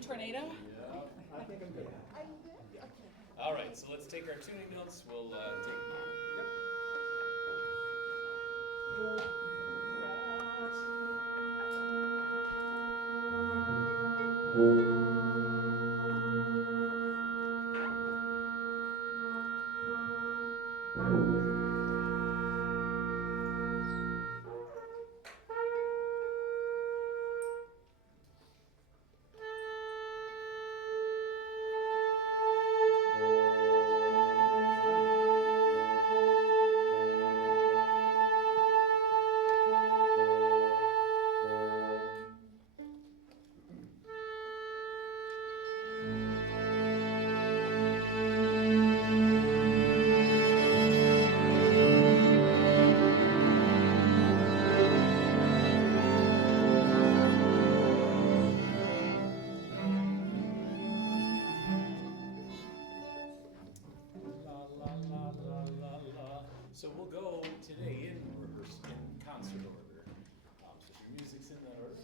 tornado? Yeah. I think I'm good. I'm good. Okay. All right, so let's take our tuning notes. We'll take. Yep. La la la la la la. So we'll go today in rehearsal, in concert order. So if your music's in that order,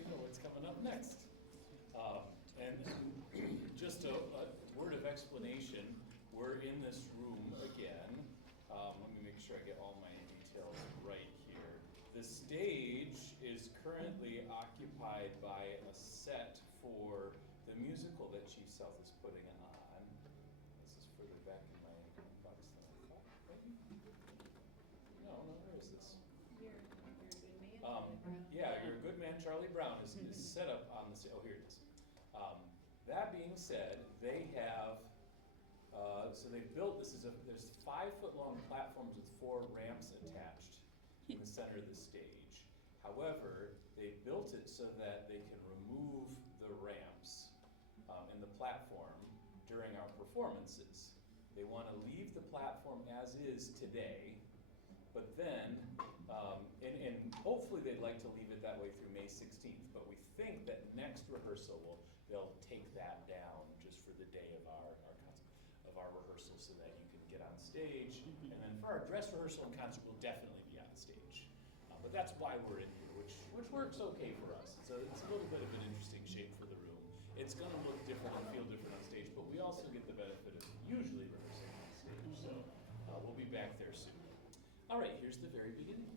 you know what's coming up next. And just a word of explanation, we're in this room again. Let me make sure I get all my details right here. The stage is currently occupied by a set for the musical that Chief South is putting on. This is further back in my box than I thought. Maybe? No, where is this? You're a good man. Yeah, your good man Charlie Brown is set up on the. Oh, here it is. That being said, they have. So they built. There's 5-foot-long platforms with 4 ramps attached in the center of the stage. However, they built it so that they can remove the ramps in the platform during our performances. They want to leave the platform as is today, but then, and hopefully they'd like to leave it that way through May 16th, but we think that next rehearsal they'll take that down just for the day of our rehearsal so that you can get on stage. And then for our dress rehearsal and concert, we'll definitely be on stage. But that's why we're in here, which works okay for us. So it's a little bit of an interesting shape for the room. It's gonna look different and feel different on stage, but we also get the benefit of usually rehearsing on stage. So we'll be back there soon. All right, here's the very beginning.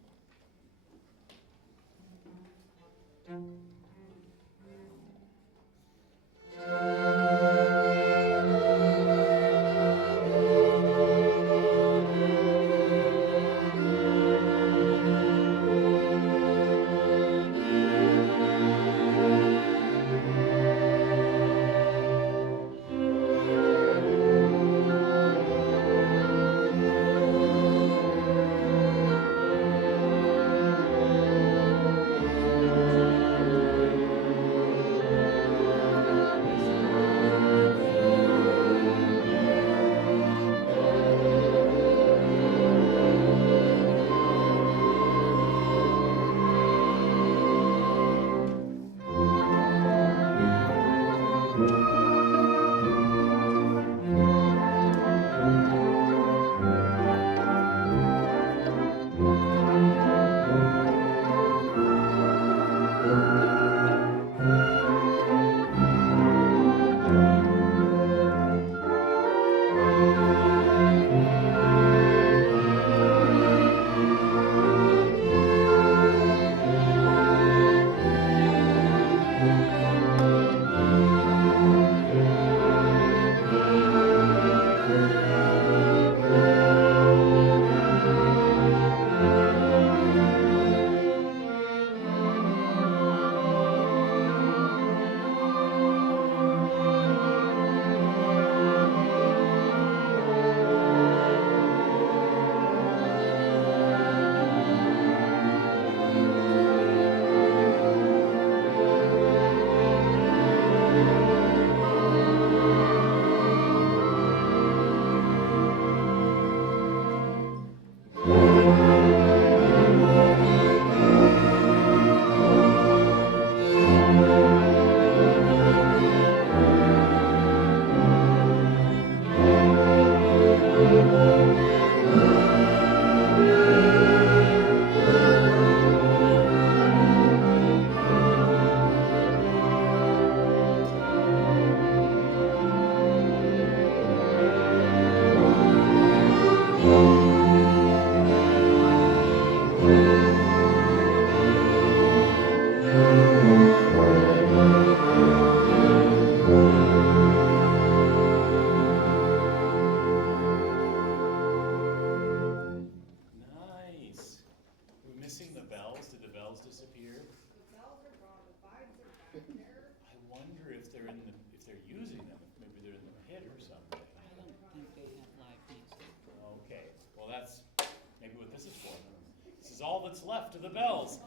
is all that's left of the bells.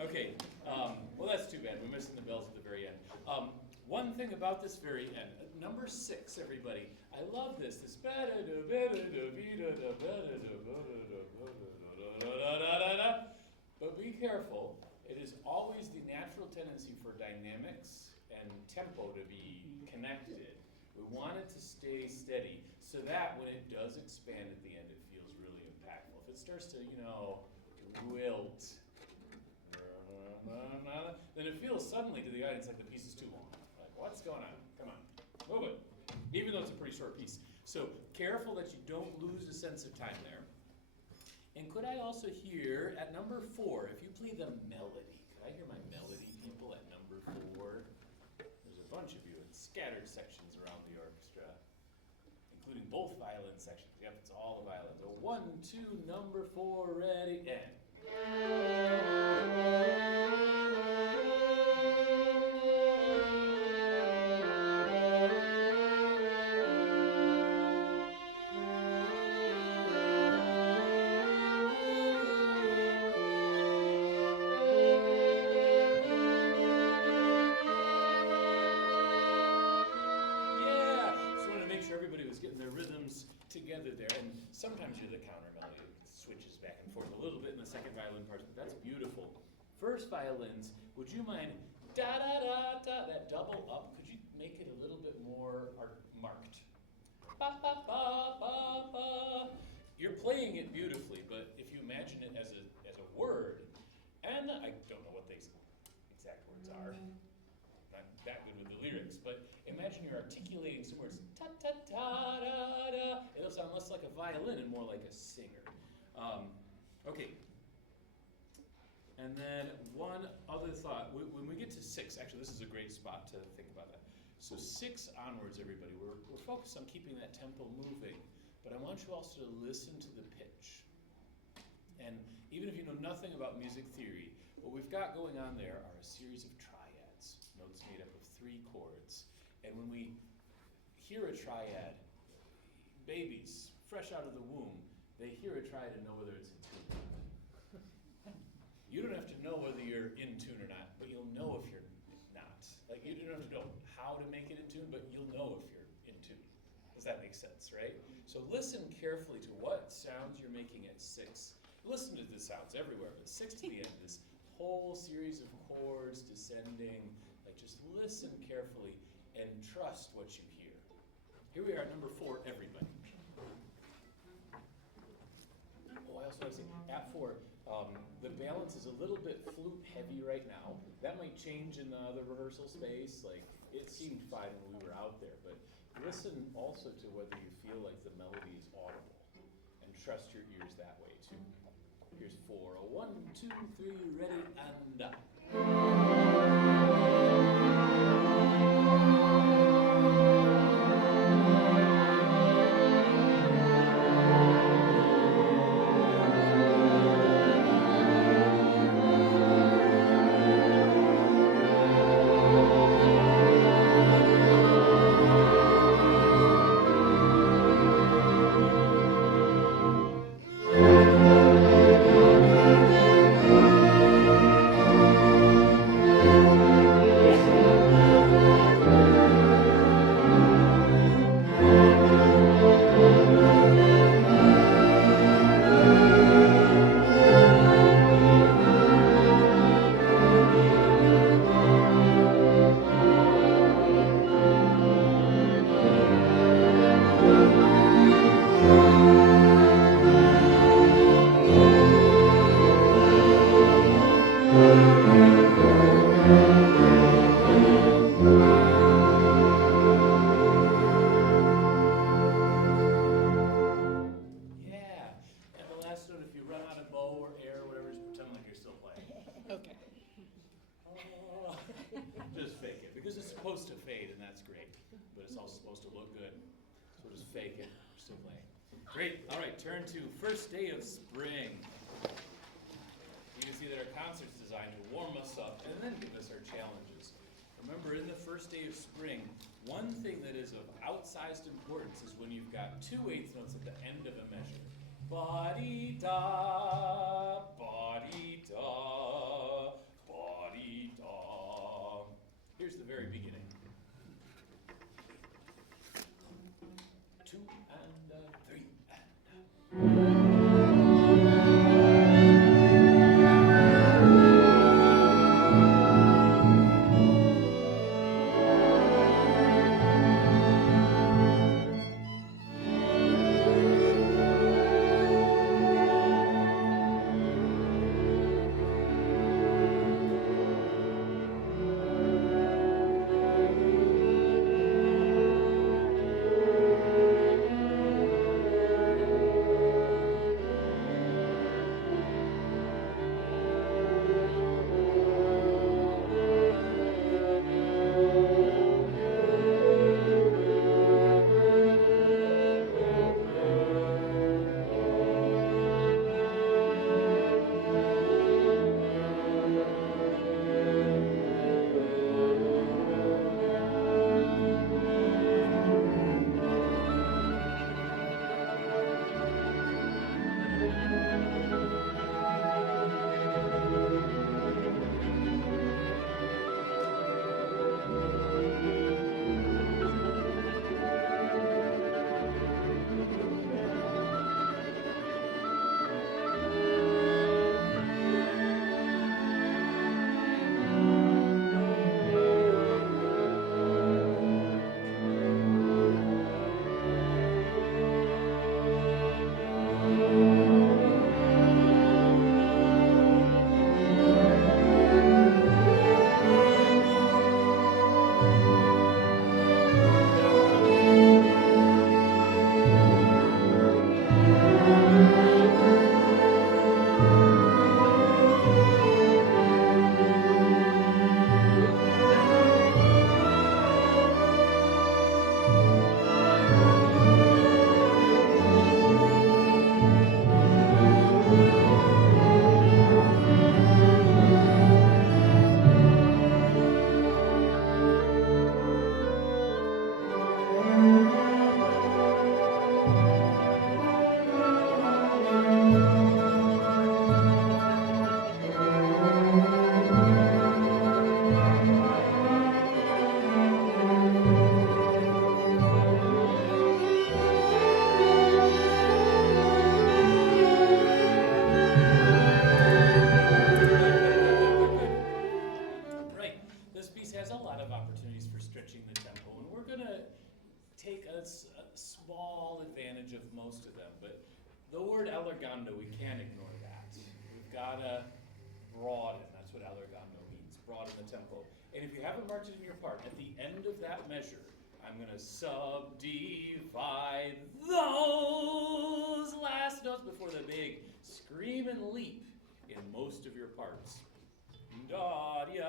Okay, well that's too bad, we're missing the bells at the very end. One thing about this very end, number 6, everybody, I love this. But be careful, it is always the natural tendency for dynamics and tempo to be connected. We want it to stay steady so that when it does expand at the end, it feels really impactful. If it starts to, wilt, then it feels suddenly to the audience like the piece is too long. Like, what's going on? Come on, move it. Even though it's a pretty short piece. So careful that you don't lose a sense of time there. And could I also hear at number 4, if you play the melody, could I hear my melody people at number 4? There's a bunch of you in scattered sections around the orchestra, including both violin sections. Yep, it's all the violins. So 1, 2, number 4, ready, and. Together there, and sometimes you're the counter melody, it switches back and forth a little bit in the second violin parts, but that's beautiful. First violins, would you mind da da da da, that double up, could you make it a little bit more marked? Ba ba ba ba ba. You're playing it beautifully, but if you imagine it as a word, and I don't know what the exact words are, not that good with the lyrics, but imagine you're articulating some words, ta ta ta da da. It'll sound less like a violin and more like a singer. Okay. And then one other thought. When we get to 6, actually this is a great spot to think about that. So 6 onwards, everybody, we're focused on keeping that tempo moving, but I want you also to listen to the pitch. And even if you know nothing about music theory, what we've got going on there are a series of triads, notes made up of 3 chords. And when we hear a triad, babies, fresh out of the womb, they hear a triad and know whether it's in tune or not. You don't have to know whether you're in tune or not, but you'll know if you're not. Like, you don't have to know how to make it in tune, but you'll know if you're in tune. Does that make sense, right? So listen carefully to what sounds you're making at 6. Listen to the sounds everywhere, but 6 to the end, this whole series of chords descending, like just listen carefully and trust what you hear. Here we are at number 4, everybody. Oh, I also want to say, at 4, the balance is a little bit flute heavy right now. That might change in the other rehearsal space. Like, it seemed fine when we were out there, but listen also to whether you feel like the melody is audible, and trust your ears that way too. Here's 4. 1, 2, 3, ready, and up. Supposed to fade, and that's great, but it's also supposed to look good, so just fake it. We're still playing. Great. All right, turn to First Day of Spring. You can see that our concert's designed to warm us up and then give us our challenges. Remember, in the first day of spring, one thing that is of outsized importance is when you've got 2 8th notes at the end of a measure. Ba-dee-da, ba-dee-da. but the word allegando, we can't ignore that. We've gotta broaden, that's what allegando means, broaden the tempo. And if you haven't marked it in your part, at the end of that measure, I'm gonna subdivide those last notes before the big scream and leap in most of your parts. Da dia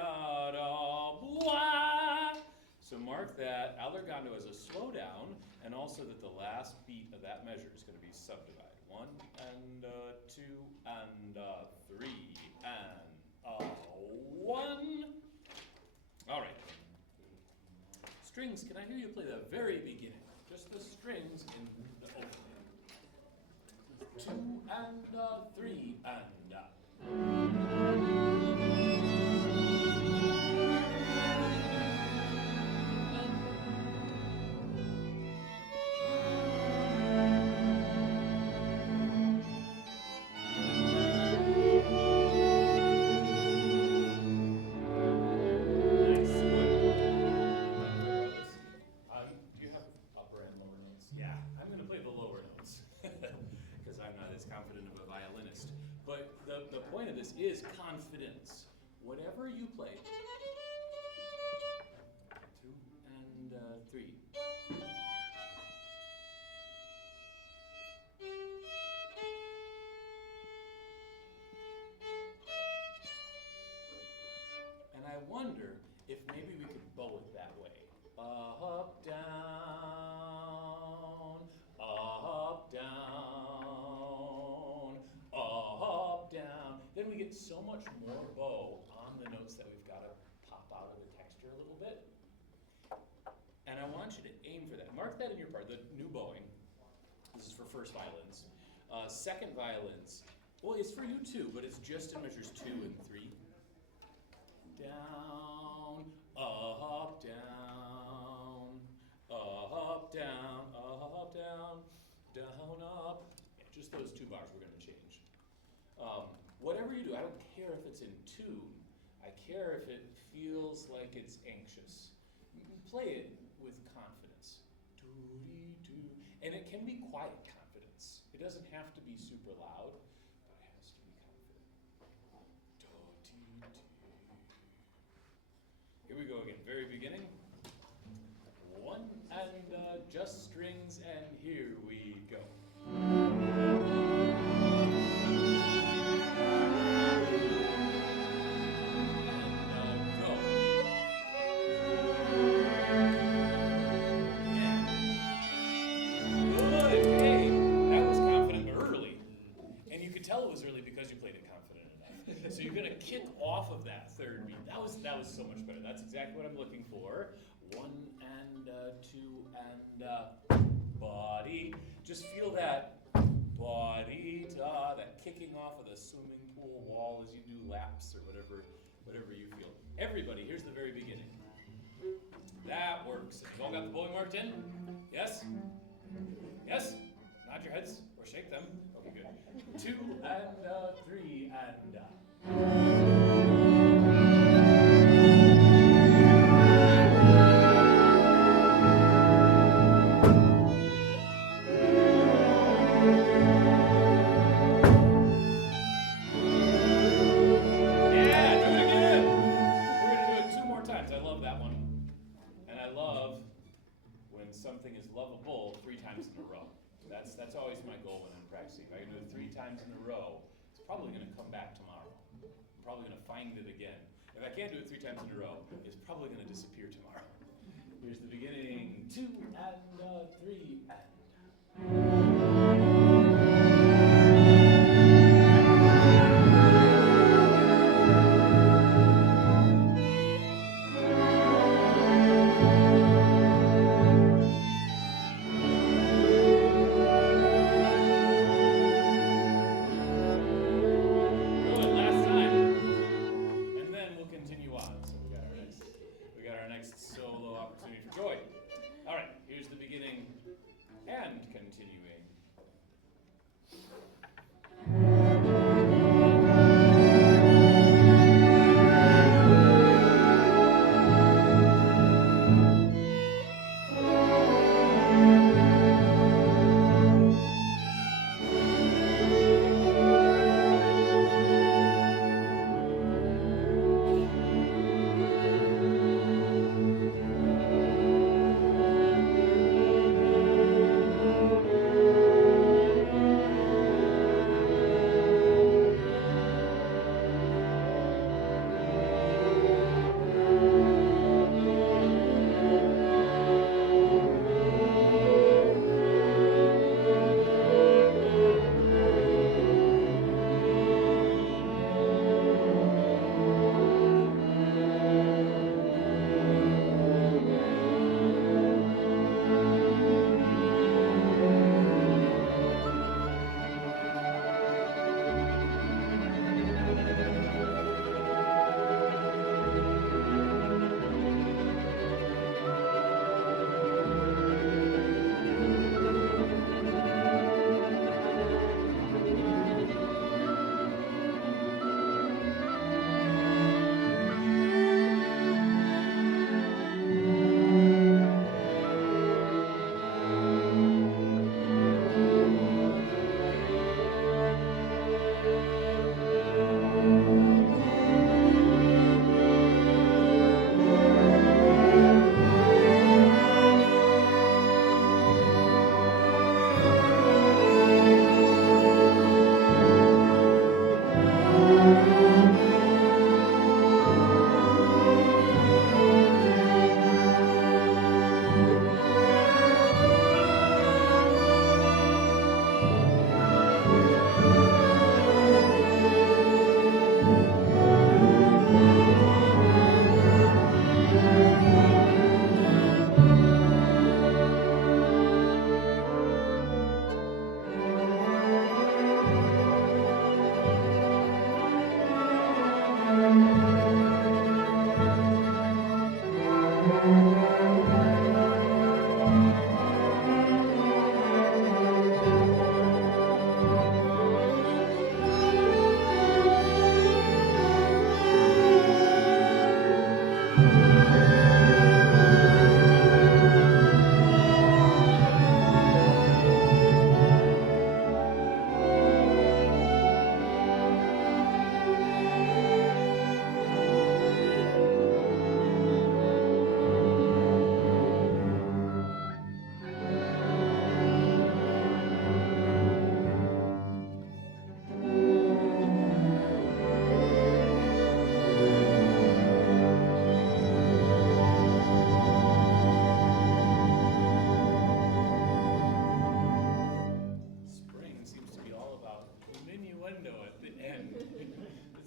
da blah. So mark that allegando as a slowdown, and also that the last beat of that measure is going to be subdivided. 1 and 2 and 3 and 1. All right. Strings, can I hear you play the very beginning? Just the strings in the opening. 2 and 3 and the point of this is confidence. Whatever you play, 2 and 3. And I wonder if maybe we could bow it that way. Up, down, up, down, up, down. Then we get so much more bow on the notes that we've got to pop out of the texture a little bit. And I want you to aim for that. Mark that in your part, the new bowing. This is for first violins. Second violins, well, it's for you too, but it's just in measures 2 and 3. Down, up, down, up, down, up, down, down, up. Yeah, just those 2 bars we're going to change. Whatever you do, I don't care if it's in tune. I care if it feels like it's anxious. You can play it with confidence. Doo-dee-doo. And it can be quiet confidence. It doesn't have to be super loud, but it has to be confident. Do-dee-dee. Here we go again, very beginning. 1 and just strings, and here we go. So you're gonna kick off of that third beat. That was so much better. That's exactly what I'm looking for. 1 and 2 and body. Just feel that body da, that kicking off of the swimming pool wall as you do laps or whatever you feel. Everybody, here's the very beginning. That works. Have you all got the bowing marked in? Yes? Yes? Nod your heads or shake them. Okay, good. 2 and 3 and something is lovable 3 times in a row. That's always my goal when I'm practicing. If I can do it 3 times in a row, it's probably going to come back tomorrow. I'm probably going to find it again. If I can't do it 3 times in a row, it's probably going to disappear tomorrow. Here's the beginning. 2 and 3 and. Solo opportunity for joy. All right, here's the beginning and continuing.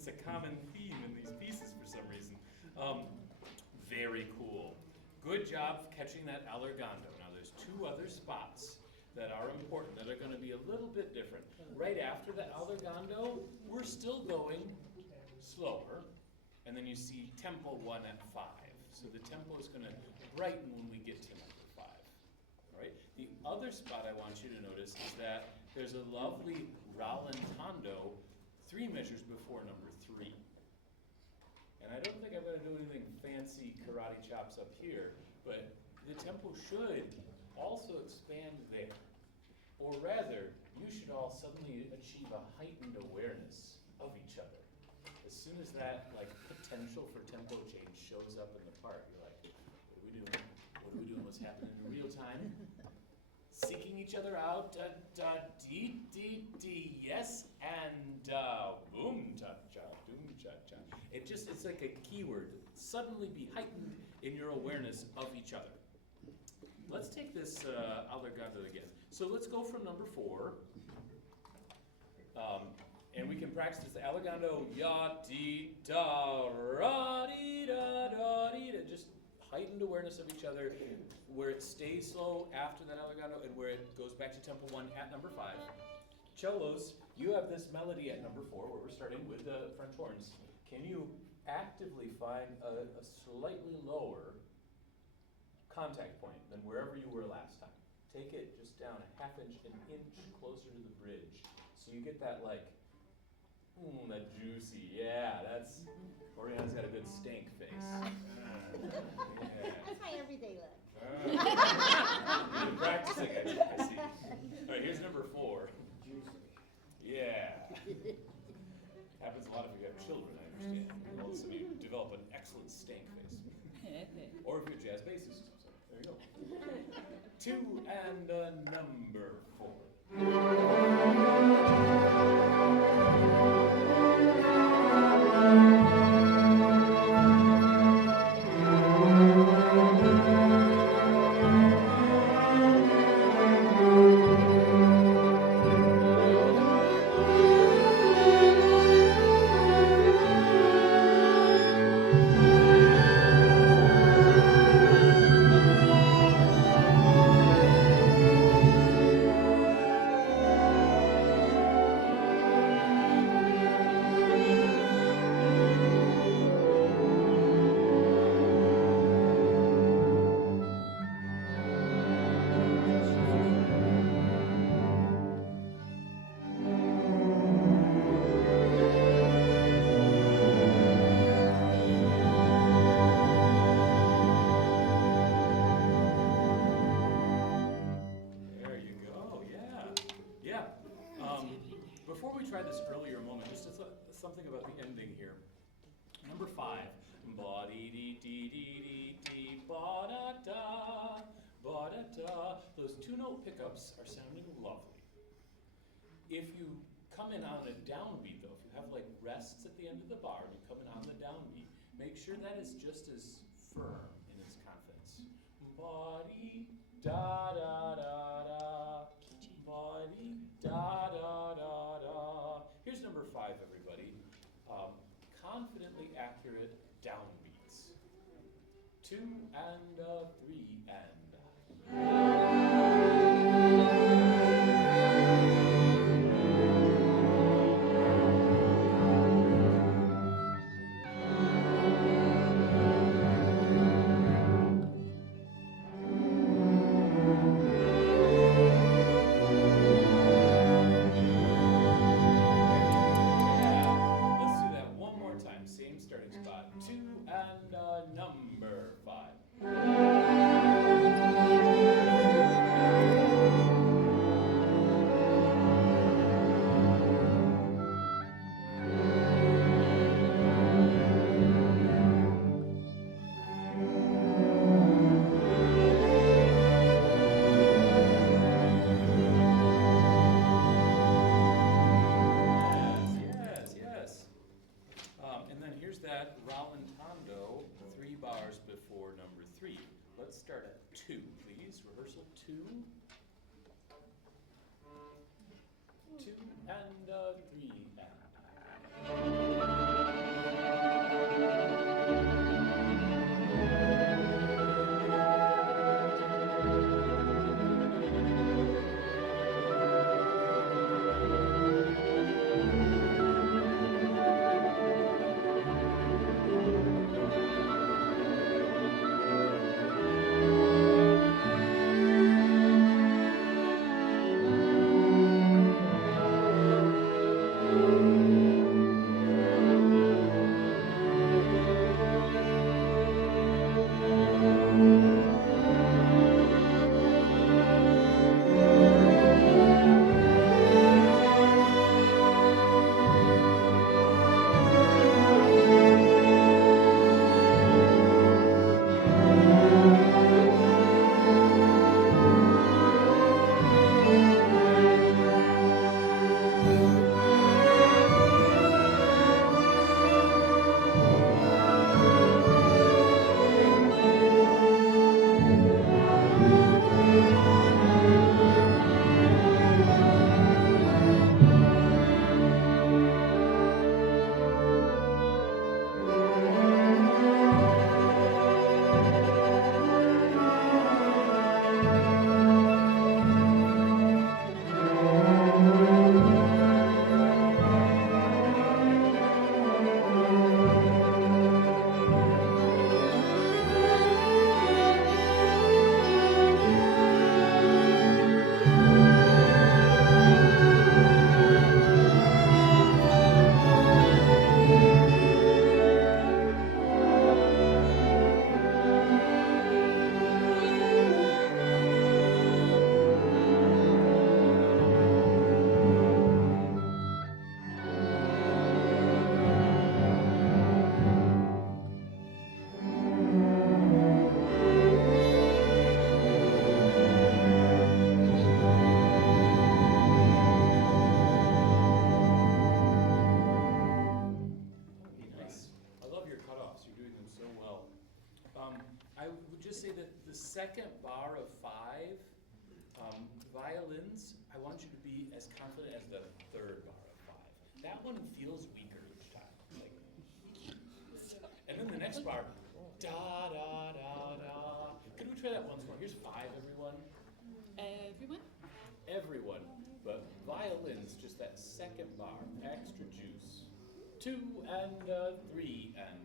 It's a common theme in these pieces for some reason. Very cool. Good job catching that allargando. Now there's two other spots that are important that are going to be a little bit different. Right after the allargando, we're still going slower, and then you see tempo 1 at 5. So the tempo is going to brighten when we get to number 5. All right. The other spot I want you to notice is that there's a lovely rallentando 3 measures before number 3. And I don't think I'm going to do anything fancy karate chops up here, but the tempo should also expand there. Or rather, you should all suddenly achieve a heightened awareness of each other. As soon as that potential for tempo change shows up in the part, you're like, what are we doing? What are we doing? What's happening in real time? Seeking each other out, dee, dee, dee, yes, and boom, cha-cha, doom, cha-cha. It's like a keyword. Suddenly be heightened in your awareness of each other. Let's take this allargando again. So let's go from number 4. And we can practice this allargando, ya, dee, da, ra, dee, da, dee, da. Just heightened awareness of each other, where it stays slow after that allargando and where it goes back to tempo 1 at number 5. Cellos, you have this melody at number 4 where we're starting with the French horns. Can you actively find a slightly lower contact point than wherever you were last time? Take it just down a half inch, an inch closer to the bridge. So you get that that juicy, yeah, that's, Oriana's got a good stank face. Yeah. That's my everyday look. You're practicing it, I see. All right, here's number 4. Yeah. Happens a lot if you have children, I understand. All of a sudden you develop an excellent stank face. Or if you're jazz bassist. So there you go. 2 and number 4. Before we try this earlier moment, just something about the ending here. Number 5, ba dee dee dee dee dee ba da da, ba da da. Those 2-note pickups are sounding lovely. If you come in on a downbeat, though, if you have rests at the end of the bar and you come in on the downbeat, make sure that is just as firm in its confidence. Ba dee da da da da, ba dee da da da. Here's number 5, everybody. Confidently accurate downbeats. 2 and 3 and. Number 5. Yes. And then here's that rallentando 3 bars before number 3. Let's start at 2, please. Rehearsal 2. 2 and 3 and. just say that the second bar of 5, violins, I want you to be as confident as the third bar of 5. That one feels weaker each time. Like, and then the next bar, da da da da. Could we try that once more? Here's 5, everyone. Everyone? Everyone, but violins, just that second bar, extra juice. 2 and 3 and.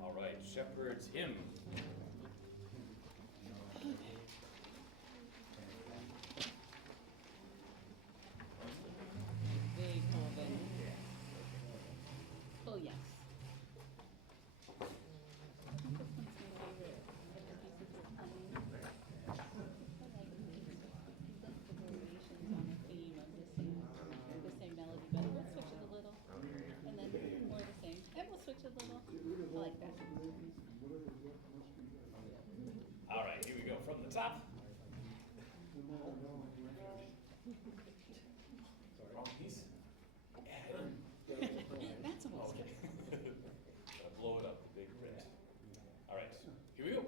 All right, Shepherd's Hymn. Beethoven. Oh, yes. The same melody, but we'll switch it a little, and then more of the same, and we'll switch it a little. I like that. All right, here we go from the top. Wrong piece. That's almost Okay. good. Gotta blow it up, the big print. All right, here we go.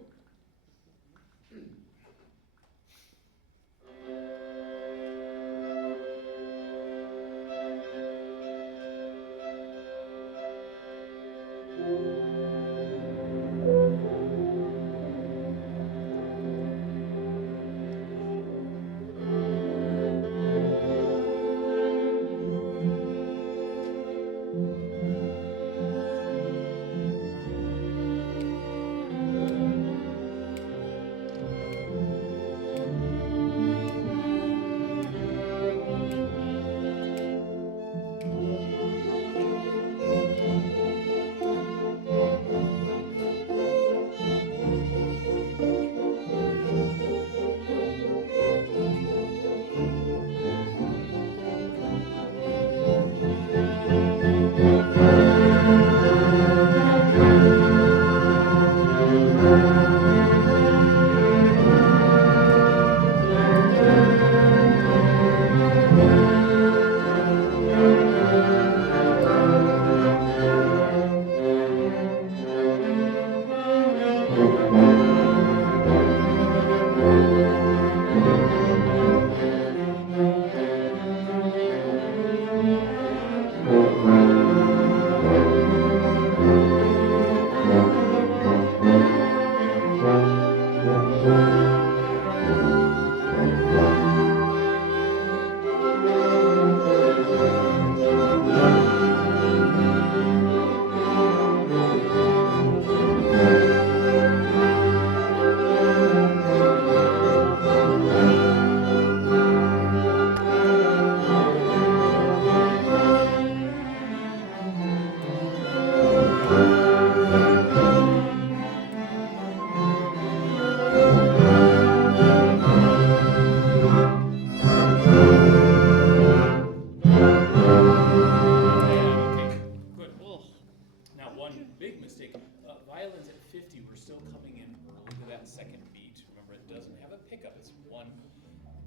Violins at 50, we're still coming in early to that second beat. Remember, it doesn't have a pickup. It's one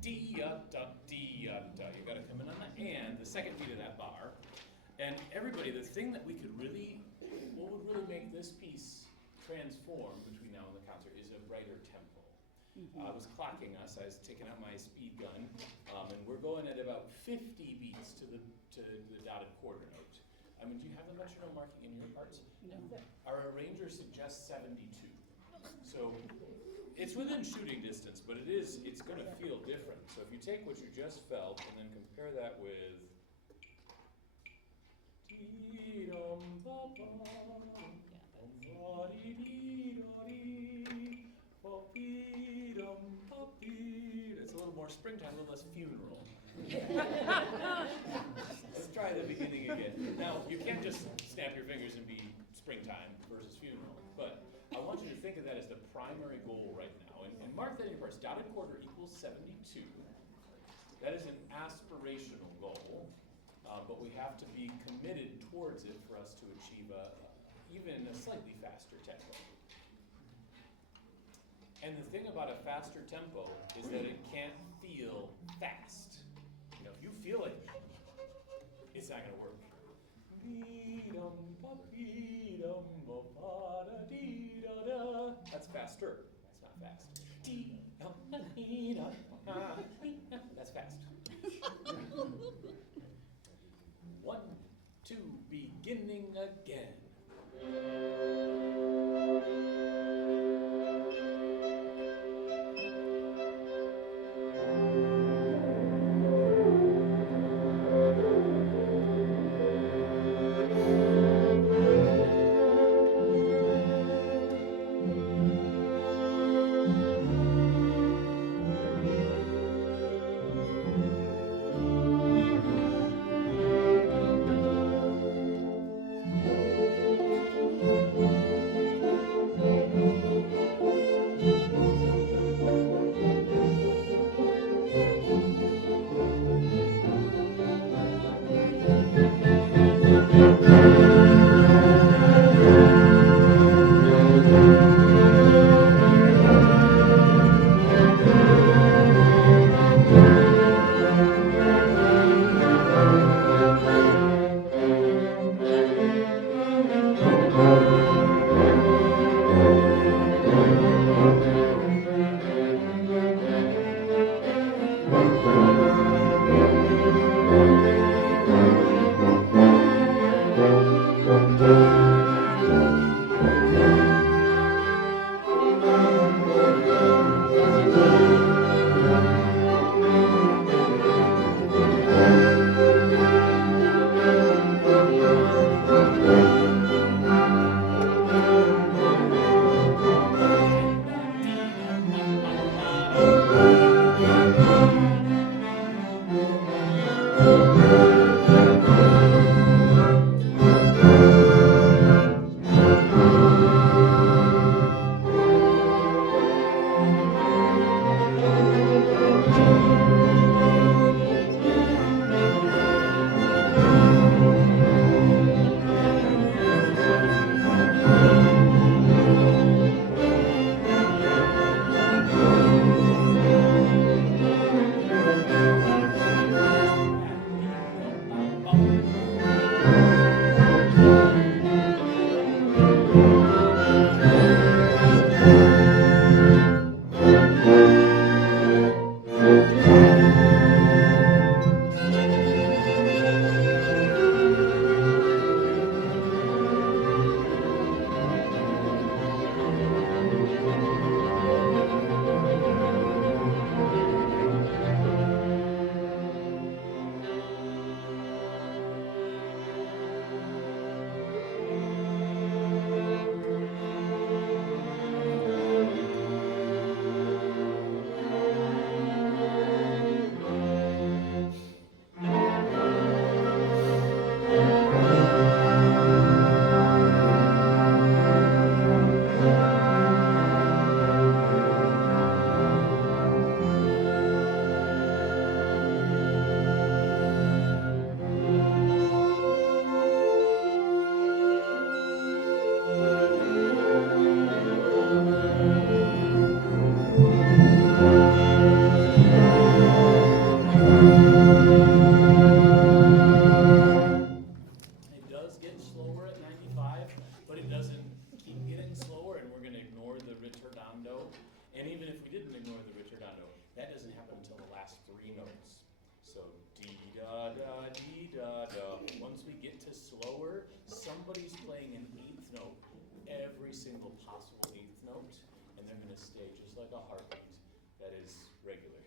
D-da, D-da. You gotta come in on the and, the second beat of that bar. And everybody, the thing that we could really, what would really make this piece transform between now and the concert is a brighter tempo. I was clocking us, I was taking out my speed gun, and we're going at about 50 beats to the dotted quarter note. I mean, do you have the metronome marking in your parts? No. Our arranger suggests 72. So it's within shooting distance, but it's going to feel different. So if you take what you just felt and then compare that with it's a little more springtime, a little less funeral. Let's try the beginning again. Now, you can't just snap your fingers and be springtime versus funeral, but I want you to think of that as the primary goal right now. And mark that in your parts. Dotted quarter equals 72. That is an aspirational goal, but we have to be committed towards it for us to achieve even a slightly faster tempo. And the thing about a faster tempo is that it can't feel fast. You know, if you feel like it's not gonna work. That's faster. That's not fast. That's fast. 1, 2, beginning again. Somebody's playing an eighth note, every single possible eighth note, and they're going to stay just like a heartbeat that is regular.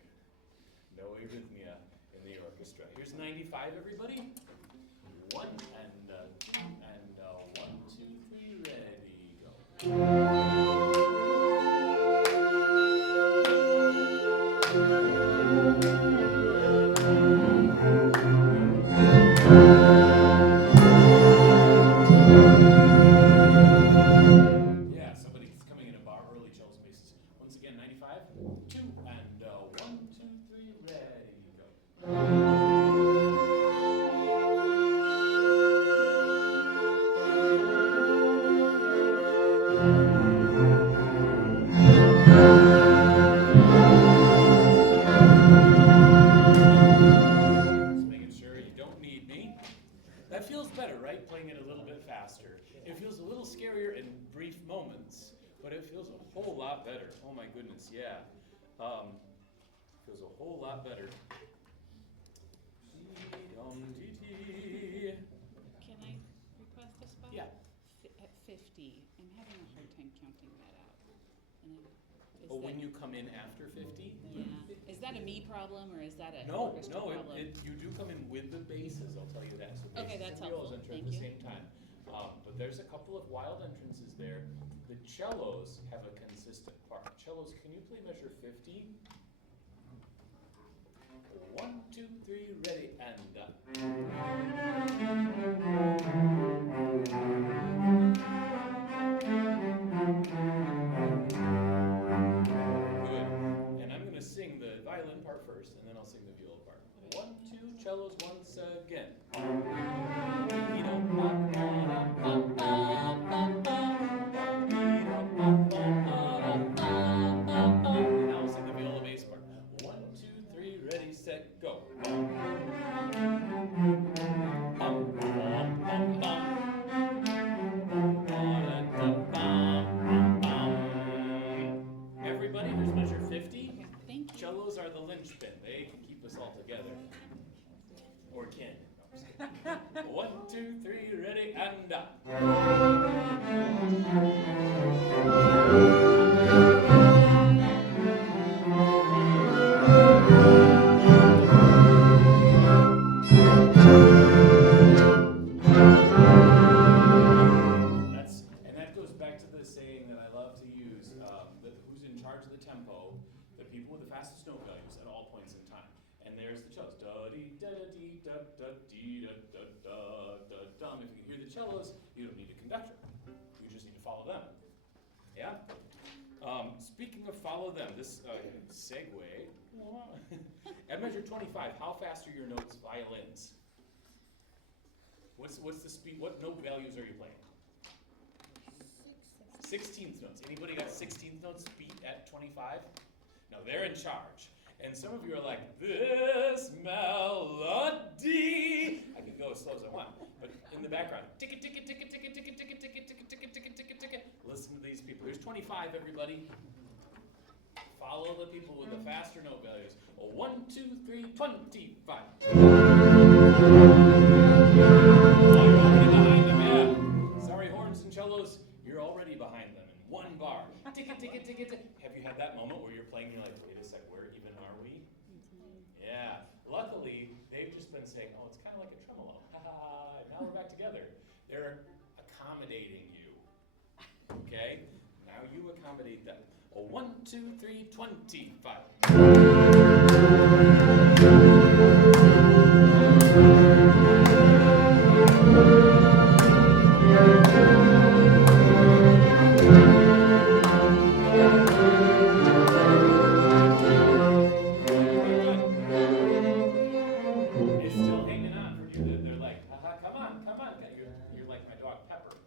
No arrhythmia in the orchestra. Here's 95, everybody. 1 and 1, 2, 3, ready, go. Once again, 95, 2 and 1, 2, 3, ready, go. Just making sure you don't need me. That feels better, right? Playing it a little bit faster. It feels a little scarier in brief moments, but it feels a whole lot better. Oh my goodness, yeah. Feels a whole lot better. Dee-dum-dee-dee. Can I request a spot? Yeah. At 50, I'm having a hard time counting that out. And is Oh, that, when you come in after 50? yeah, is that a me problem or is that an No, orchestra no, problem? you do come in with the basses, I'll tell you that. So Okay, basses that's and violas helpful. enter at Thank the you. same time. But there's a couple of wild entrances there. The cellos have a consistent part. Cellos, can you play measure 50? 1, 2, 3, ready, and Good. And I'm going to sing the violin part first, and then I'll sing the viola part. 1, 2, cellos once again. And now I'll sing the viola bass part. 1, 2, 3, ready, set, go. Everybody, here's measure 50. Okay, thank you. Cellos are the linchpin. They can keep us all together. Or can. No, I'm just kidding. 1, 2, 3, ready, and that goes back to the saying that I love to use, who's in charge of the tempo, the people with the fastest note values at all points in time. And there's the cellos. Da-dee, da-da-dee, da-da-dee, da-da-da-da-dum. If you can hear the cellos, you don't need a conductor. You just need to follow them. Yeah? Speaking of follow them, this segue. At measure 25, how fast are your notes violins? What's the speed? What note values are you playing? 16th notes. Anybody got 16th notes beat at 25? No, they're in charge. And some of you are like, this melody. I can go as slow as I want, but in the background, tick it, tick it, tick it, tick it, tick it, tick it, tick it, tick it, tick it, tick it, tick it, tick it. Listen to these people. There's 25, everybody. Follow the people with the faster note values. 1, 2, 3, 25. Oh, you're already behind them, yeah. Sorry, horns and cellos, you're already behind them in one bar. Tick it, tick it, tick it, tick. Have you had that moment where you're playing and you're like, wait a sec, where even are we? Yeah. Luckily, they've just been saying, oh, it's kind of like a tremolo. Ha ha. Now we're back together. They're accommodating you. Okay? Now you accommodate them. 1, 2, 3, 25. It's still hanging on for you. They're like, haha, come on, come on. You're like my dog Pepper.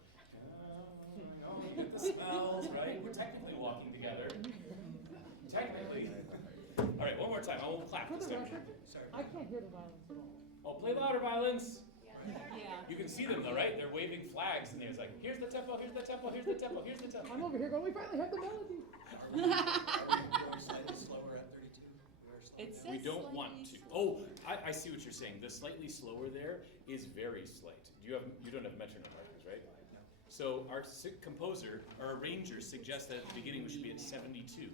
Oh, you get the smells, right? We're technically walking together. Technically. All right, one more time. I won't clap For this the time. record, Sorry. I can't hear the violins at all. Oh, play louder, violins. Yeah. You can see them though, right? They're waving flags and it's like, here's the tempo, here's the tempo, here's the tempo, here's the tempo. I'm over here going, we finally have the melody. Are we slightly slower at 32? It says We don't want slightly to. Oh, I see what you're saying. The slightly slower there is very slight. You don't have metronome markers, right? No. So our composer, our arranger suggests that at the beginning we should be at 72,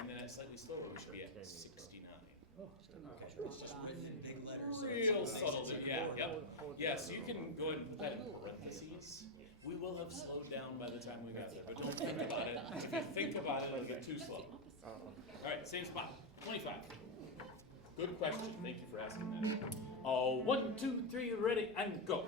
and then at slightly slower we should be at 69. Okay, it's just written in big letters. so Real it's subtle, like yeah, four. yeah. Yeah, so you can go ahead and put that in parentheses. We will have slowed down by the time we got there, but don't think about it. If you think about it, it'll get too slow. All right, same spot, 25. Good question, thank you for asking that. Oh, 1, 2, 3, ready, and go.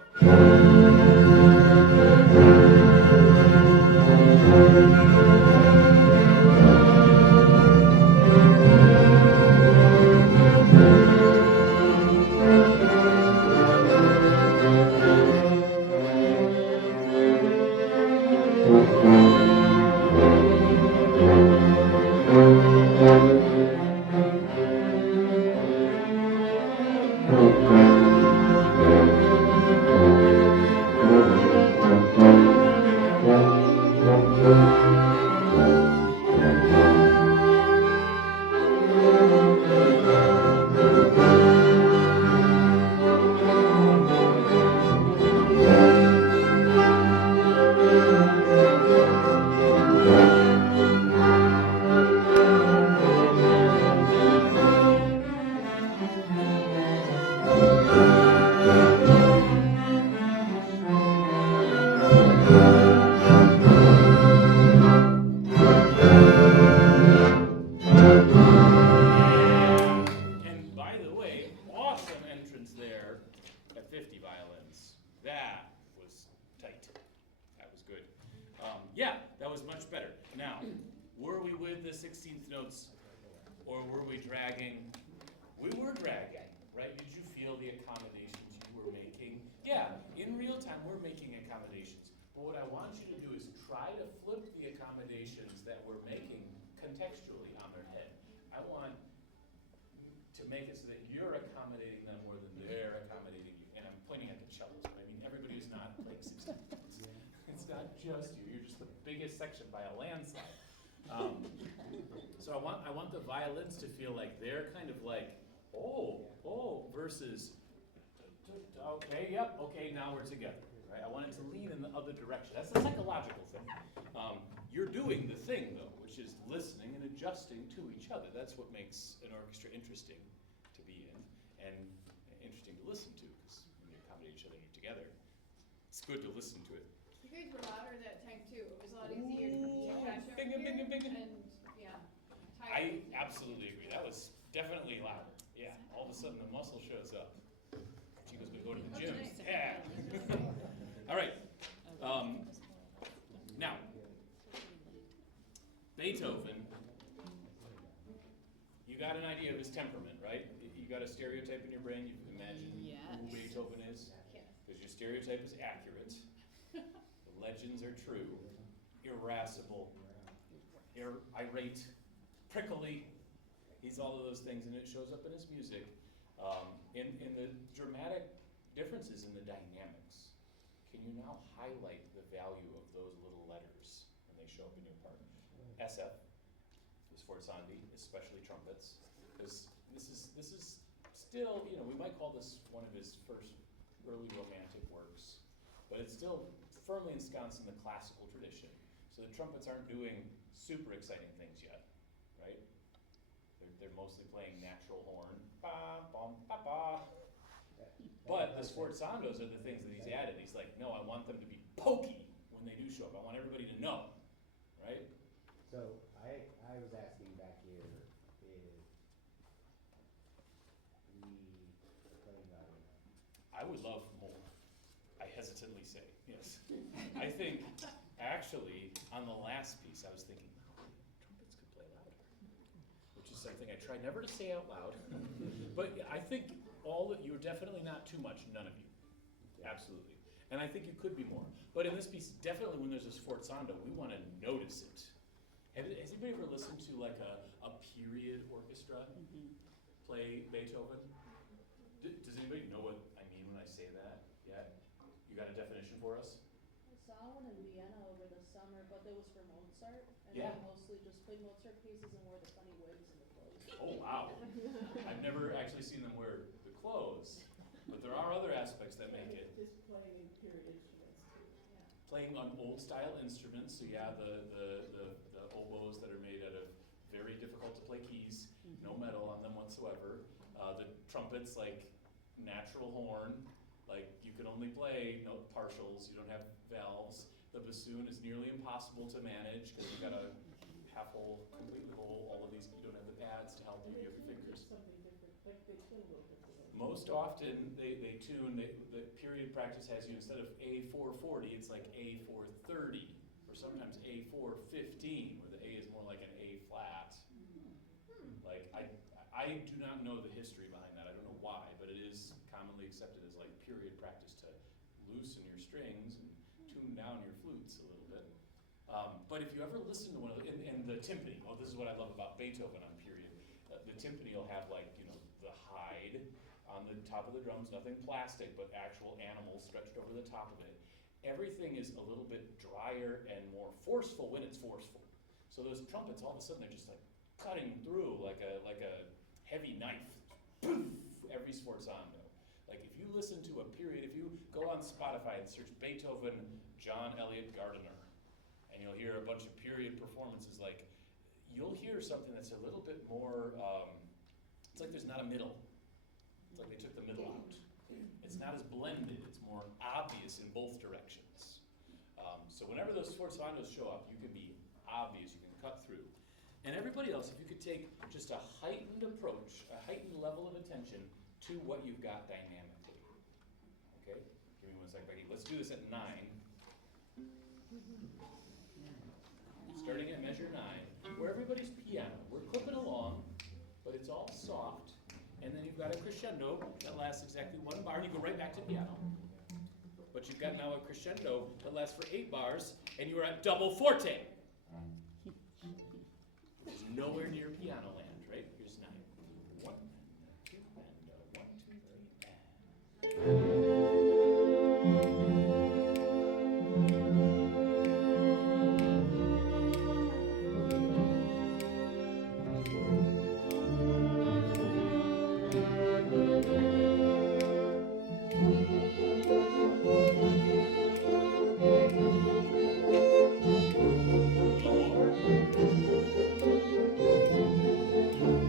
Yeah. And by the way, awesome entrance there at 50 violins. That was tight. That was good. Yeah, that was much better. Now, were we with the 16th notes or were we dragging? We were dragging, right? Did you feel the accommodations you were making? Yeah, in real time we're making accommodations. But what I want you to do is try to flip the accommodations that we're making contextually on their head. I want to make it so that you're accommodating them more than they're accommodating you. And I'm pointing at the cellos, but I mean everybody who's not playing 16 notes. It's not just you. You're just the biggest section by a landslide. So I want the violins to feel like they're kind of like, oh, versus, okay, yep, okay, now we're together, right? I want it to lean in the other direction. That's the psychological thing. You're doing the thing, though, which is listening and adjusting to each other. That's what makes an orchestra interesting to be in and interesting to listen to, because when you accommodate each other and you're together, it's good to listen to it. You guys were louder that time too. It was a lot easier to catch up Bing, here. bing, bing, bing. And yeah, I absolutely agree. That was definitely louder. Yeah, all of a sudden the muscle shows up. Chico's gonna go to the gym. nice. Yeah. All right. Now, Beethoven. You got an idea of his temperament, right? You got a stereotype in your brain. You imagine who Yes. Beethoven is, Yes. because your stereotype is accurate. The legends are true. Irascible, irate, prickly. He's all of those things, and it shows up in his music. In the dramatic differences in the dynamics, can you now highlight the value of those little letters when they show up in your part? SF, the sforzandi, especially trumpets, because this is still, we might call this one of his first early romantic works, but it's still firmly ensconced in the classical tradition. So the trumpets aren't doing super exciting things yet, right? They're mostly playing natural horn, ba bum ba ba. But the sforzandos are the things that he's added. He's like, no, I want them to be pokey when they do show up. I want everybody to know, right? So I was asking back here if we are playing louder. I would love more. I hesitantly say, yes. I think, actually, on the last piece, I was thinking, trumpets could play louder, which is something I try never to say out loud. But I think you're definitely not too much, none of you. Absolutely. And I think you could be more. But in this piece, definitely when there's a sforzando, we want to notice it. Has anybody ever listened to like a period orchestra play Beethoven? Does anybody know what I mean when I say that? Yeah? You got a definition for us? I saw one in Vienna over the summer, but it was for Mozart, and Yeah. they mostly just played Mozart pieces and wore the funny wigs and the clothes. Oh, wow. I've never actually seen them wear the clothes, but there are other aspects that make it. Just playing in period instruments too. Yeah. Playing on old style instruments, so yeah, the oboes that are made out of very difficult to play keys, no metal on them whatsoever. The trumpets, like natural horn, like you can only play note partials, you don't have valves. The bassoon is nearly impossible to manage because you've got a half hole, completely whole, all of these, you don't have the pads to help you, you have your fingers. Something different, like they tune a little different. Most often, they tune, the period practice has you, instead of A440, it's like A430, or sometimes A415, where the A is more like an A flat. Like, I do not know the history behind that, I don't know why, but it is commonly accepted as like period practice to loosen your strings and tune down your flutes a little bit. But if you ever listen to one of and the timpani, this is what I love about Beethoven on period. The timpani will have like, the hide on the top of the drums, nothing plastic, but actual animals stretched over the top of it. everything is a little bit drier and more forceful when it's forceful. So those trumpets, all of a sudden, they're just like cutting through like a heavy knife. Poof, every sforzando. Like if you listen to a period, if you go on Spotify and search Beethoven, John Elliott Gardiner, and you'll hear a bunch of period performances, like you'll hear something that's a little bit more, it's like there's not a middle. It's like they took the middle out. It's not as blended, it's more obvious in both directions. So whenever those sforzandos show up, you can be obvious, you can cut through. And everybody else, if you could take just a heightened approach, a heightened level of attention to what you've got dynamically. Okay? Give me 1 second, Becky. Let's do this at 9. Starting at measure 9, where everybody's piano. We're clipping along, but it's all soft. And then you've got a crescendo that lasts exactly 1 bar, and you go right back to piano. But you've got now a crescendo that lasts for 8 bars, and you are at double forte. It's nowhere near piano land, right? Here's 9. 1, 2, and 1, 2, 3, and.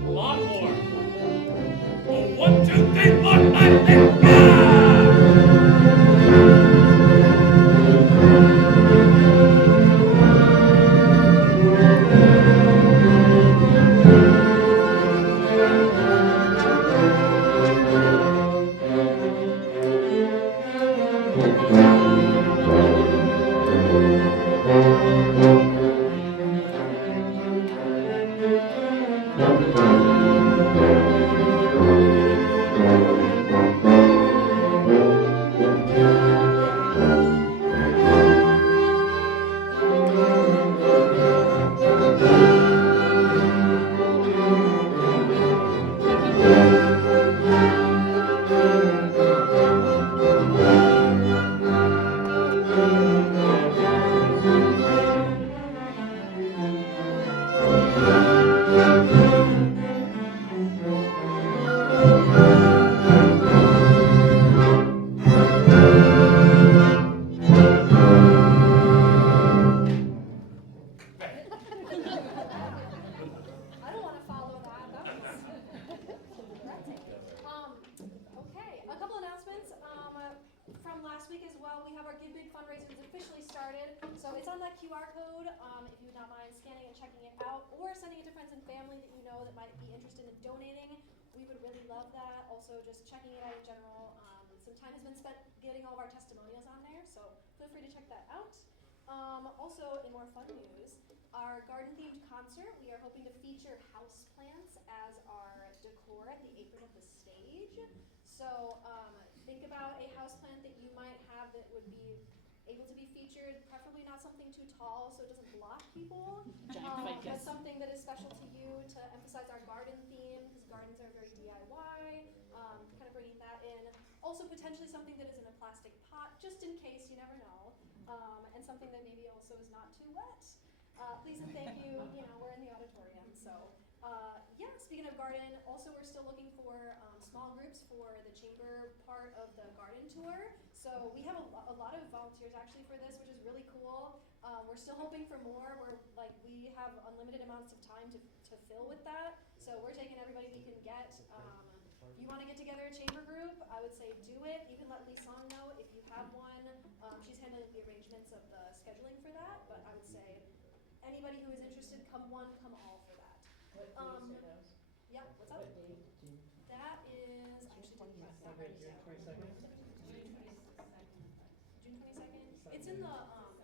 A lot more. Oh, 1, 2, 3, 4, 5, 6, I don't want to follow that. That was breathtaking. Okay, a couple announcements from last week as well. We have our Give Big fundraiser has officially started. So it's on that QR code. If you would not mind scanning and checking it out, or sending it to friends and family that you know that might be interested in donating, we would really love that. Also, just checking it out in general. Some time has been spent getting all of our testimonials on there, so feel free to check that out. Also, in more fun news, our garden-themed concert, we are hoping to feature houseplants as our decor at the apron of the stage. So think about a houseplant that you might have that would be able to be featured, preferably not something too tall so it doesn't block people, but something that is special to you to emphasize our garden theme, because gardens are very DIY, kind of bringing that in. Also potentially something that is in a plastic pot, just in case, you never know, and something that maybe also is not too wet. Please and thank you, we're in the auditorium, so. Yeah, speaking of garden, also we're still looking for small groups for the chamber part of the garden tour. So we have a lot of volunteers actually for this, which is really cool. We're still hoping for more. We have unlimited amounts of time to fill with that. So we're taking everybody we can get. If you want to get together a chamber group, I would say do it. You can let Lisong know if you have one. She's handling the arrangements of the scheduling for that, but I would say anybody who is interested, come one, come all for that. What dates are those? Yeah, what's up? What date? That is actually June 22nd. June 22nd. It's in the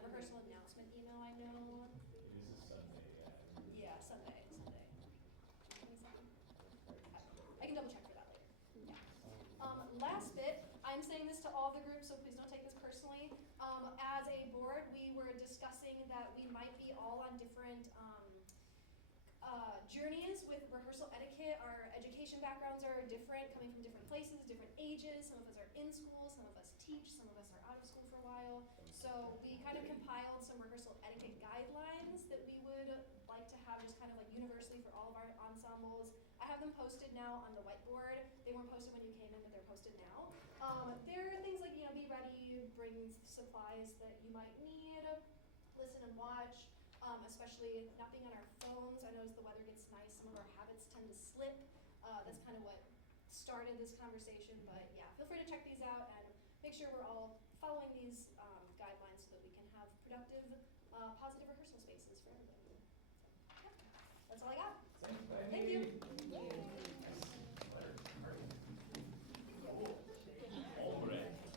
rehearsal announcement email, I know. It is a Sunday, yeah. Yeah, Sunday. June 22nd. I can double check for that later. Yeah. Last bit, I'm saying this to all the groups, so please don't take this personally. As a board, we were discussing that we might be all on different journeys with rehearsal etiquette. Our education backgrounds are different, coming from different places, different ages. Some of us are in school, some of us teach, some of us are out of school for a while. So we kind of compiled some rehearsal etiquette guidelines that we would like to have just kind of like universally for all of our ensembles. I have them posted now on the whiteboard. They weren't posted when you came in, but they're posted now. There are things like, be ready, bring supplies that you might need, listen and watch, especially not being on our phones. I know as the weather gets nice, some of our habits tend to slip. That's kind of what started this conversation, but yeah, feel free to check these out and make sure we're all following these guidelines so that we can have productive, positive rehearsal spaces for everybody. So, yeah, that's all I got. Thank you.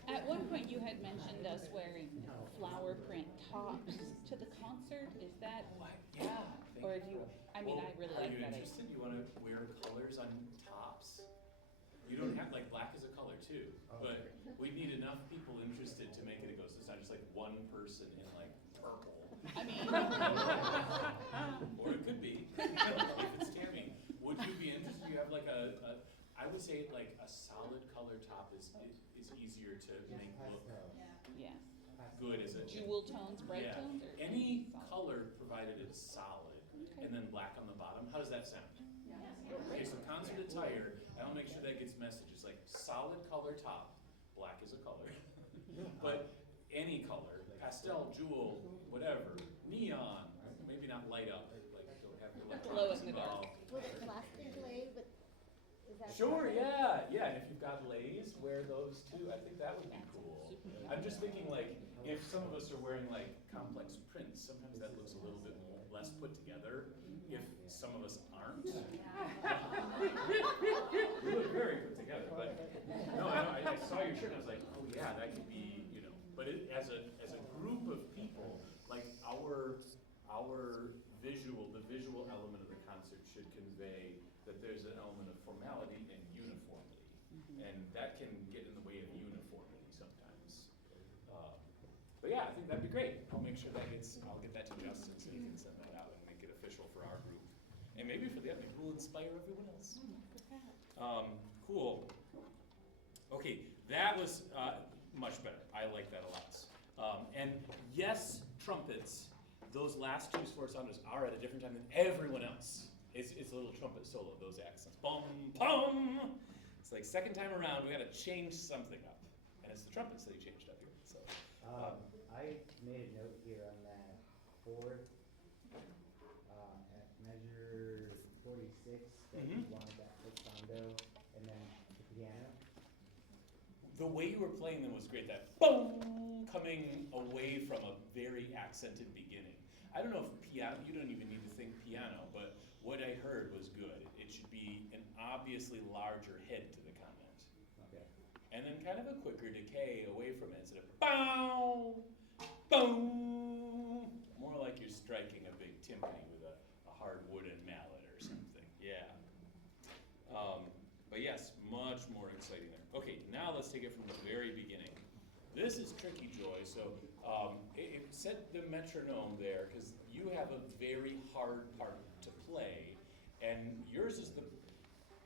At one point you had mentioned us wearing flower print tops to the concert. Is that, Yeah. or do you, I mean, I really like that. Are you interested? You wanna wear colors on tops? You don't have, like, black is a color too, but we need enough people interested to make it a go, so it's not just like one person in like purple. I mean, Or it could be, if it's Tammy. Would you be interested? You have like I would say like a solid color top is easier to make look yeah. good as a. Jewel tones, bright Yeah. tones, or Any solid? color provided it's solid, Okay. and then black on the bottom. How does that sound? Okay, so concert attire, and I'll make sure that gets messages like solid color top, black is a color, but any color, pastel, jewel, whatever, neon, maybe not light up, like don't have Glow electronics in the dark. involved. Will the plastic lay, but is that? Sure, yeah, and if you've got lays, wear those too. I think that would be cool. I'm just thinking like, if some of us are wearing like complex prints, sometimes that looks a little bit less put together. If some of us aren't. You look very put together, but no, I saw your shirt and I was like, oh yeah, that could be, but as a group of people, like our the visual element of the concert should convey that there's an element of formality and uniformity. And that can get in the way of uniformity sometimes. But yeah, I think that'd be great. I'll make sure I'll get that to Justin so he can send that out and make it official for our group. And maybe for them, maybe we'll inspire everyone else. Cool. Okay, that was much better. I like that a lot. And yes, trumpets, those last two sforzandos are at a different time than everyone else. It's a little trumpet solo, those accents. Bum, bum! It's like second time around, we gotta change something up. And it's the trumpets that he changed up here, so. I made a note here on that fourth, at measure 46, that you wanted that forzando, and then the piano. The way you were playing them was great, that boom, coming away from a very accented beginning. I don't know if piano, you don't even need to think piano, but what I heard was good. It should be an obviously larger head to the comment. Okay. And then kind of a quicker decay away from it instead of bow, boom. More like you're striking a big timpani with a hard wooden mallet or something. Yeah. But yes, much more exciting there. Okay, now let's take it from the very beginning. This is tricky, Joy. So set the metronome there because you have a very hard part to play, and yours is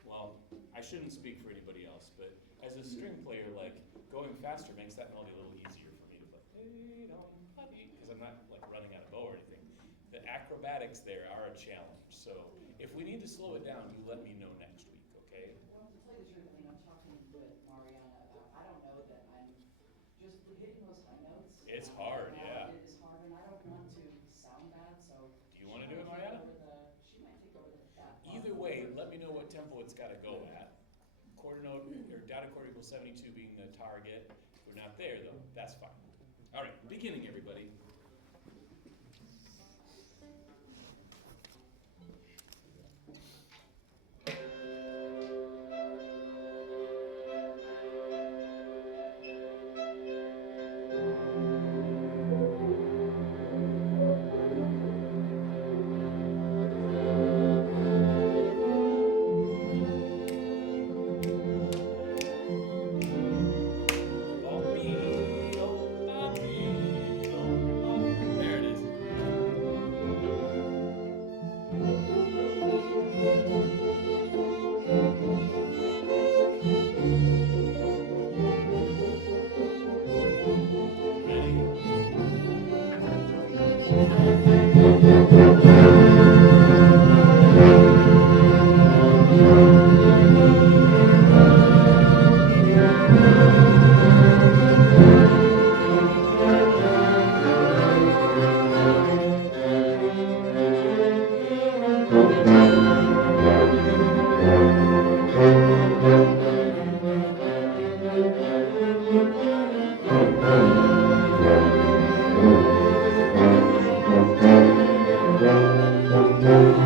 well, I shouldn't speak for anybody else, but as a string player, like going faster makes that melody a little easier for me to play. Because I'm not like running out of bow or anything. The acrobatics there are a challenge. So if we need to slow it down, you let me know next week, okay? Well, to tell you the truth, I'm talking with Mariana about, I don't know that I'm just hitting those high notes. It's hard, yeah. It is hard, and I don't want to sound bad, so. Do you want to do it, Mariana? She might take over that part. Either way, let me know what tempo it's got to go at. Quarter note or dotted chord equals 72 being the target. If we're not there though, that's fine. All right, beginning everybody. Bambino, bambino. Good, good.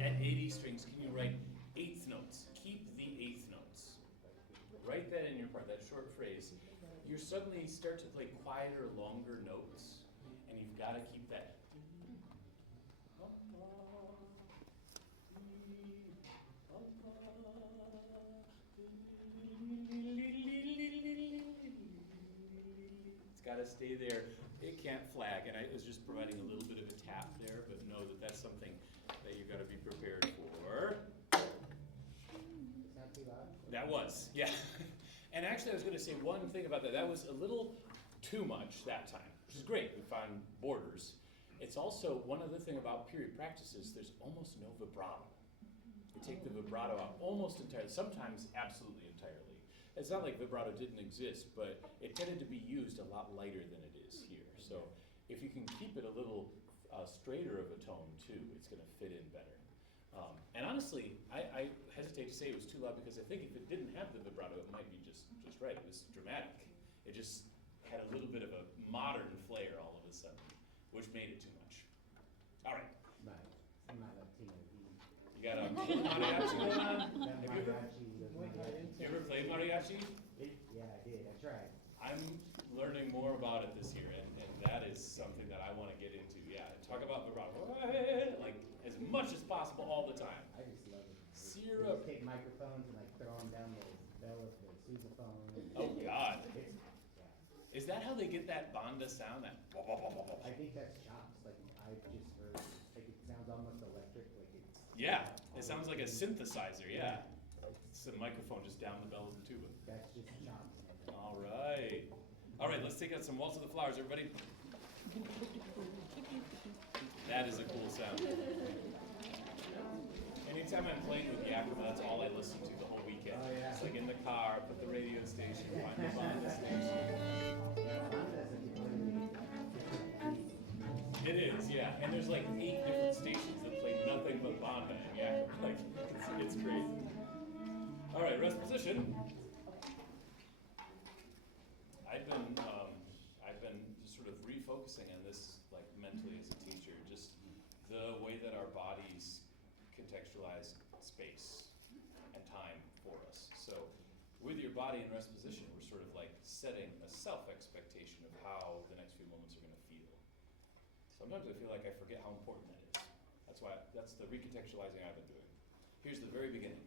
At 80 strings, can you write eighth notes? Keep the eighth notes. Write that in your part, that short phrase. You suddenly start to play quieter, longer notes, and you've got to keep that. It's got to stay there. It can't flag, and I was just providing a little bit of a tap there, but know that that's something that you've got to be prepared for. Not too loud? That was, yeah. And actually, I was going to say one thing about that. That was a little too much that time, which is great. We found borders. It's also one other thing about period practices, there's almost no vibrato. You take the vibrato out almost entirely, sometimes absolutely entirely. It's not like vibrato didn't exist, but it tended to be used a lot lighter than it is here. So if you can keep it a little straighter of a tone too, it's going to fit in better. And honestly, I hesitate to say it was too loud because I think if it didn't have the vibrato, it might be just right. It was dramatic. It just had a little bit of a modern flair all of a sudden, which made it too much. All right. Right. I'm not Latino. You got a mariachi going on? That Have you mariachi, ever played mariachi? Yeah, I did. I tried. I'm learning more about it this year, and that is something that I want to get into. Yeah, talk about vibrato, like as much as possible all the time. I just love it. They Syrup. just take microphones and like throw them down the bell of the sousaphone. Oh God. It's, yeah. Is that how they get that banda sound? That I think that's chops. Like I just heard, like it sounds almost electric. Like it's. yeah, it sounds like a synthesizer. Yeah, it's a microphone just down the bell of the tuba. That's just chops. All right, all right. Let's take out some Waltz of the Flowers, everybody. That is a cool sound. Anytime I'm playing with Yakima, that's all I listen to the whole weekend. Oh, yeah. It's like in the car, put the radio station, find the banda station. It is, yeah. And there's like 8 different stations that play nothing but banda in Yakima. Like, it's crazy. All right, rest position. I've been just sort of refocusing on this, like mentally as a teacher, just the way that our bodies contextualize space and time for us. So with your body in rest position, we're sort of like setting a self-expectation of how the next few moments are going to feel. Sometimes I feel like I forget how important that is. That's the recontextualizing I've been doing. Here's the very beginning.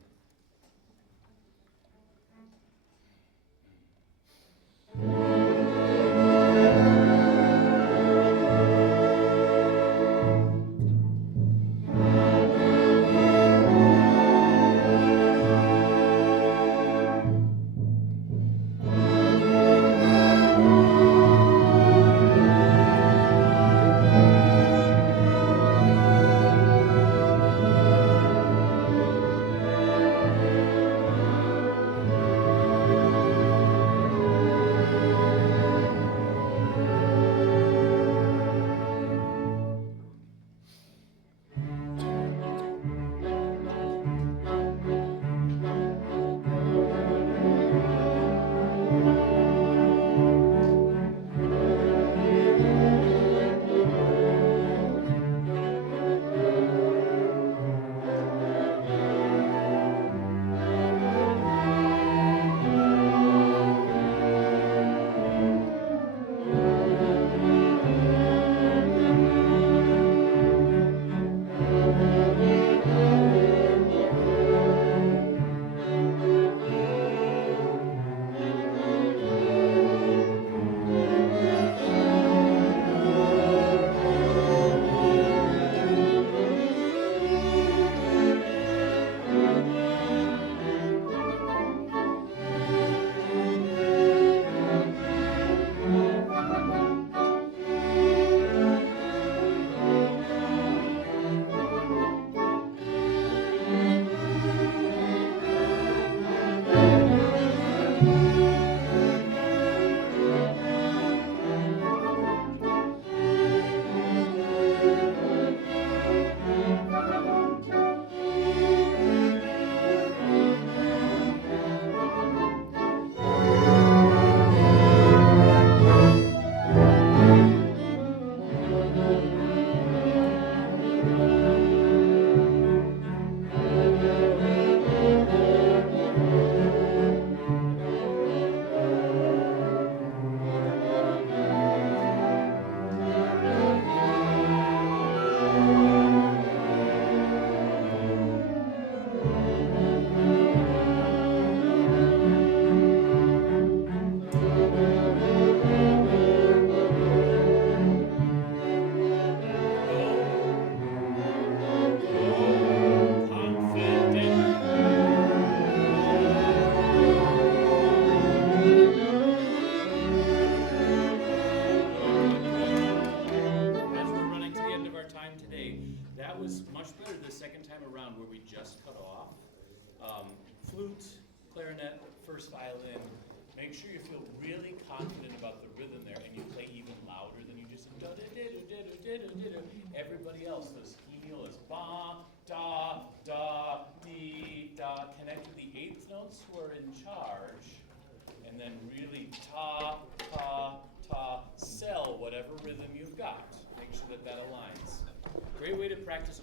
around where we just cut off. Flute, clarinet, first violin. Make sure you feel really confident about the rhythm there, and you play even louder than you just did. Everybody else, those hemial is ba, da, da, dee, da. Connect with the eighth notes who are in charge, and then really ta, ta, ta. Sell whatever rhythm you've got. Make sure that that aligns. Great way to practice